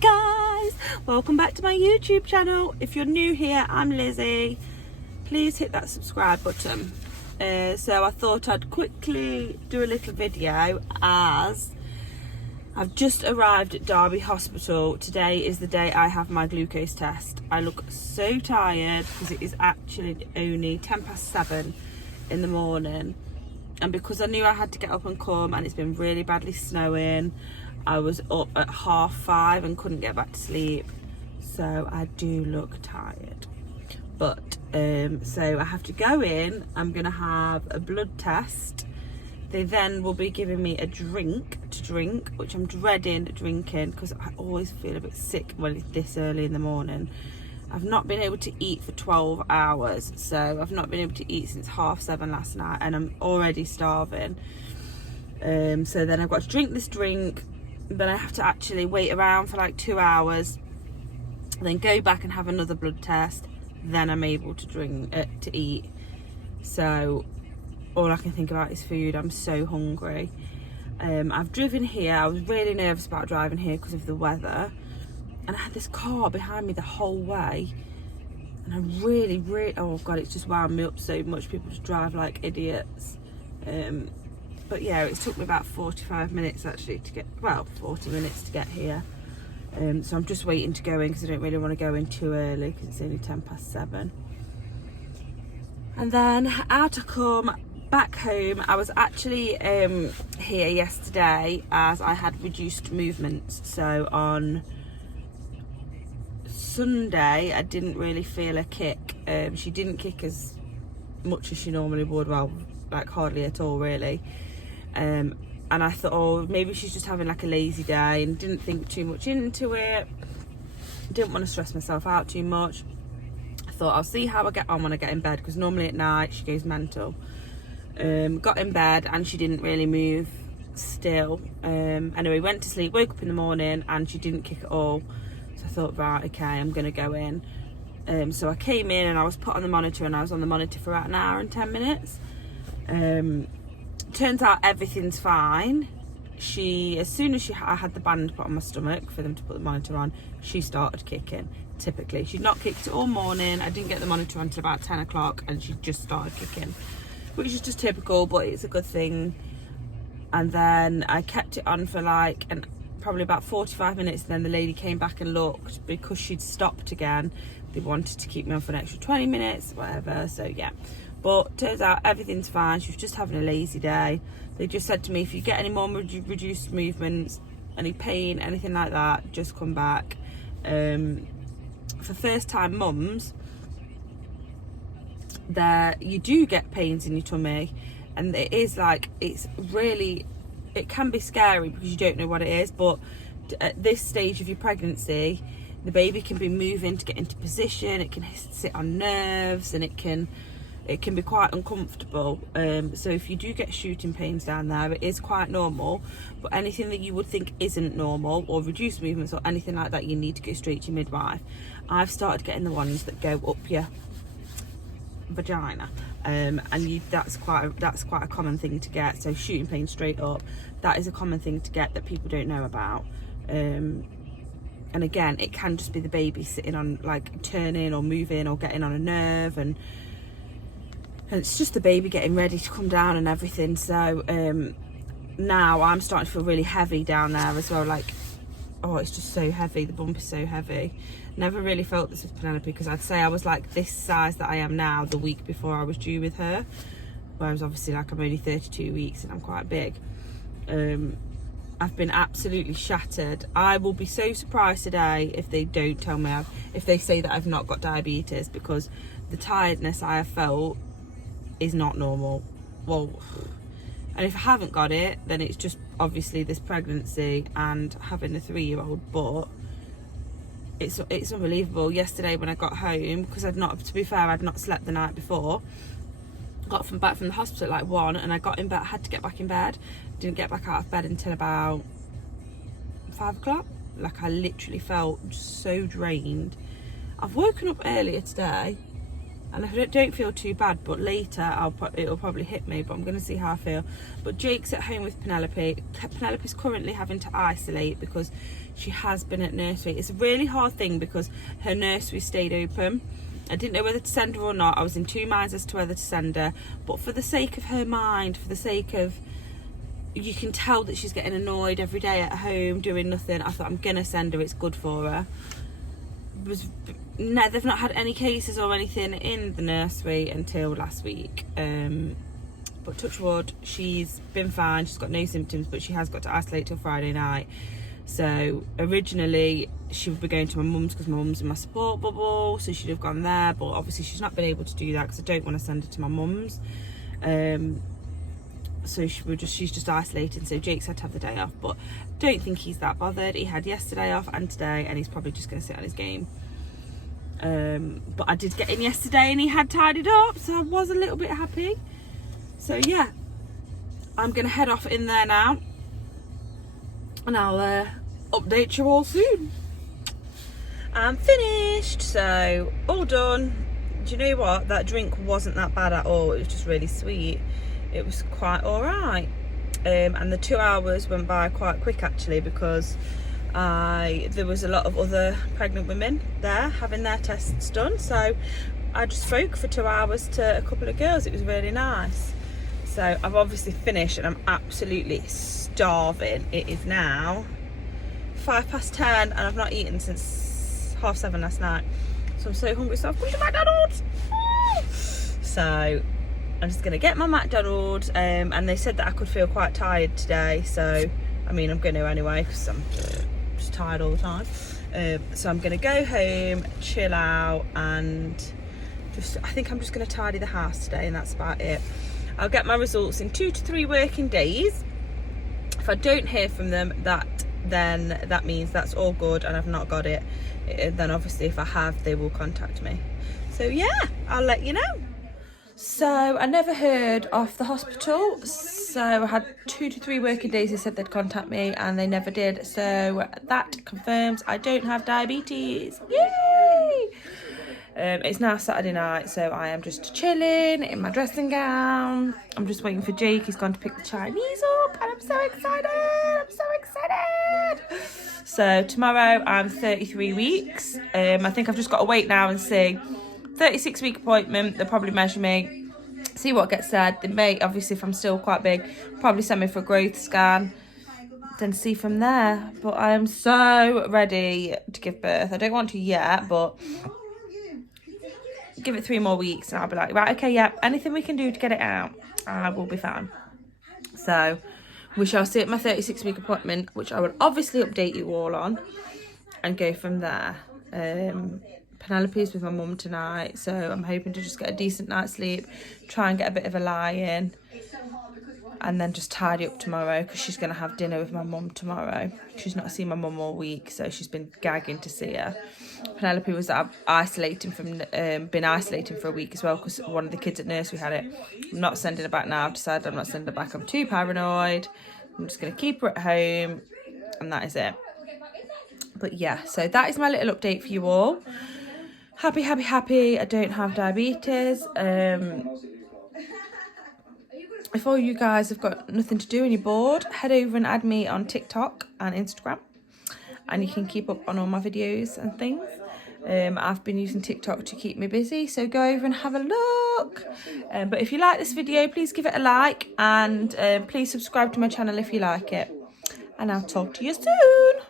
Hi guys, welcome back to my YouTube channel. If you're new here, I'm Lizzie. Please hit that subscribe button. So I thought I'd quickly do a little video as I've just arrived at Derby Hospital. Today is the day I have my glucose test. I look so tired because it is actually only 7:10 in the morning, and because I knew I had to get up and come, and it's been really badly snowing, I was up at 5:30 and couldn't get back to sleep, so I do look tired. But so I have to go in. I'm gonna have a blood test. They then will be giving me a drink to drink, which I'm dreading drinking because I always feel a bit sick when it's this early in the morning. I've not been able to eat for 12 hours, so I've not been able to eat since 7:30 last night, and I'm already starving. So then I've got to drink this drink, then I have to actually wait around for like 2 hours, then go back and have another blood test, then I'm able to to eat. So all I can think about is food. I'm so hungry. I've driven here. I was really nervous about driving here because of the weather, and I had this car behind me the whole way, and I really, oh god, it's just wound me up so much. People just drive like idiots. But yeah, it took me about 45 minutes actually to get, well, 40 minutes to get here. So I'm just waiting to go in because I don't really want to go in too early because it's only 7:10. And then out I come back home. I was actually here yesterday as I had reduced movements. So on Sunday I didn't really feel a kick. She didn't kick as much as she normally would, well, like hardly at all really. And I thought, oh, maybe she's just having like a lazy day, and didn't think too much into it. Didn't want to stress myself out too much. I thought I'll see how I get on when I get in bed, because normally at night she goes mental. Got in bed and she didn't really move still. Anyway, went to sleep, woke up in the morning and she didn't kick at all. So I thought, right, okay, I'm gonna go in. So I came in and I was put on the monitor, and I was on the monitor for about an hour and 10 minutes. Turns out everything's fine. As soon as I had the band put on my stomach for them to put the monitor on, she started kicking. Typically, she'd not kicked all morning. I didn't get the monitor on until about 10 o'clock, and she just started kicking, which is just typical, but it's a good thing. And then I kept it on for like probably about 45 minutes, and then the lady came back and looked, because she'd stopped again. They wanted to keep me on for an extra 20 minutes, whatever. So yeah, but turns out everything's fine. She was just having a lazy day. They just said to me, if you get any more reduced movements, any pain, anything like that, just come back. For first time mums, you do get pains in your tummy, and it is like, it can be scary because you don't know what it is. But at this stage of your pregnancy, the baby can be moving to get into position, it can sit on nerves, and it can be quite uncomfortable. So if you do get shooting pains down there, it is quite normal. But anything that you would think isn't normal, or reduced movements or anything like that, you need to go straight to your midwife. I've started getting the ones that go up your vagina, and that's quite a common thing to get. So shooting pain straight up, that is a common thing to get that people don't know about. And again, it can just be the baby sitting on, like, turning or moving or getting on a nerve, and it's just the baby getting ready to come down and everything. So now I'm starting to feel really heavy down there as well. Like, oh, it's just so heavy. The bump is so heavy. Never really felt this with Penelope, because I'd say I was like this size that I am now the week before I was due with her, whereas obviously, like, I'm only 32 weeks and I'm quite big. I've been absolutely shattered. I will be so surprised today if they don't tell me, if they say that I've not got diabetes, because the tiredness I have felt is not normal. Well, and if I haven't got it, then it's just obviously this pregnancy and having a 3-year-old. But it's unbelievable. Yesterday when I got home, because I'd not slept the night before, got back from the hospital at like 1, and I got in bed, had to get back in bed, didn't get back out of bed until about 5 o'clock. Like, I literally felt so drained. I've woken up earlier today, and I don't feel too bad, but later it'll probably hit me, but I'm going to see how I feel. But Jake's at home with Penelope. Penelope's currently having to isolate because she has been at nursery. It's a really hard thing because her nursery stayed open. I didn't know whether to send her or not. I was in two minds as to whether to send her, but for the sake of her mind, for the sake of, you can tell that she's getting annoyed every day at home doing nothing, I thought I'm gonna send her, it's good for her. They've not had any cases or anything in the nursery until last week, but touch wood, she's been fine. She's got no symptoms, but she has got to isolate till Friday night. So originally she would be going to my mum's because my mum's in my support bubble, so she'd have gone there, but obviously she's not been able to do that because I don't want to send her to my mum's. So she's just isolating, so Jake's had to have the day off, but don't think he's that bothered. He had yesterday off and today, and he's probably just going to sit on his game. But I did get in yesterday and he had tidied up, so I was a little bit happy. So yeah, I'm going to head off in there now, and I'll update you all soon. I'm finished, so all done. Do you know what? That drink wasn't that bad at all. It was just really sweet. It was quite all right. And the 2 hours went by quite quick actually, because there was a lot of other pregnant women there having their tests done. So I just spoke for 2 hours to a couple of girls. It was really nice. So I've obviously finished and I'm absolutely starving. It is now 10:05 and I've not eaten since 7:30 last night. So I'm so hungry, so I've gone to McDonald's. So I'm just gonna get my McDonald's, and they said that I could feel quite tired today, so I mean I'm gonna anyway because I'm just tired all the time. So I'm gonna go home, chill out, and I think I'm just gonna tidy the house today, and that's about it. I'll get my results in 2 to 3 working days. If I don't hear from them, then that means that's all good and I've not got it. Then obviously if I have, they will contact me. So yeah, I'll let you know. So I never heard of the hospital, so I had 2 to 3 working days. They said they'd contact me and they never did, so that confirms I don't have diabetes. Yay! It's now Saturday night, so I am just chilling in my dressing gown. I'm just waiting for Jake. He's gone to pick the Chinese up and I'm so excited. So tomorrow I'm 33 weeks. I think I've just got to wait now and see. 36-week appointment. They'll probably measure me, see what gets said. They may, obviously if I'm still quite big, probably send me for a growth scan, then see from there. But I am so ready to give birth. I don't want to yet, but give it 3 more weeks and I'll be like, right, okay, yeah, anything we can do to get it out, I will be fine. So we shall see at my 36-week appointment, which I will obviously update you all on, and go from there. Penelope's with my mum tonight, so I'm hoping to just get a decent night's sleep, try and get a bit of a lie in, and then just tidy up tomorrow because she's going to have dinner with my mum tomorrow. She's not seen my mum all week, so she's been gagging to see her. Penelope was been isolating for a week as well because one of the kids at nursery had it. I'm not sending her back now. I've decided I'm not sending her back. I'm too paranoid. I'm just going to keep her at home, and that is it. But yeah, so that is my little update for you all. Happy, happy, happy. I don't have diabetes. If all you guys have got nothing to do and you're bored, head over and add me on TikTok and Instagram, and you can keep up on all my videos and things. I've been using TikTok to keep me busy, so go over and have a look. But if you like this video, please give it a like, and please subscribe to my channel if you like it. And I'll talk to you soon.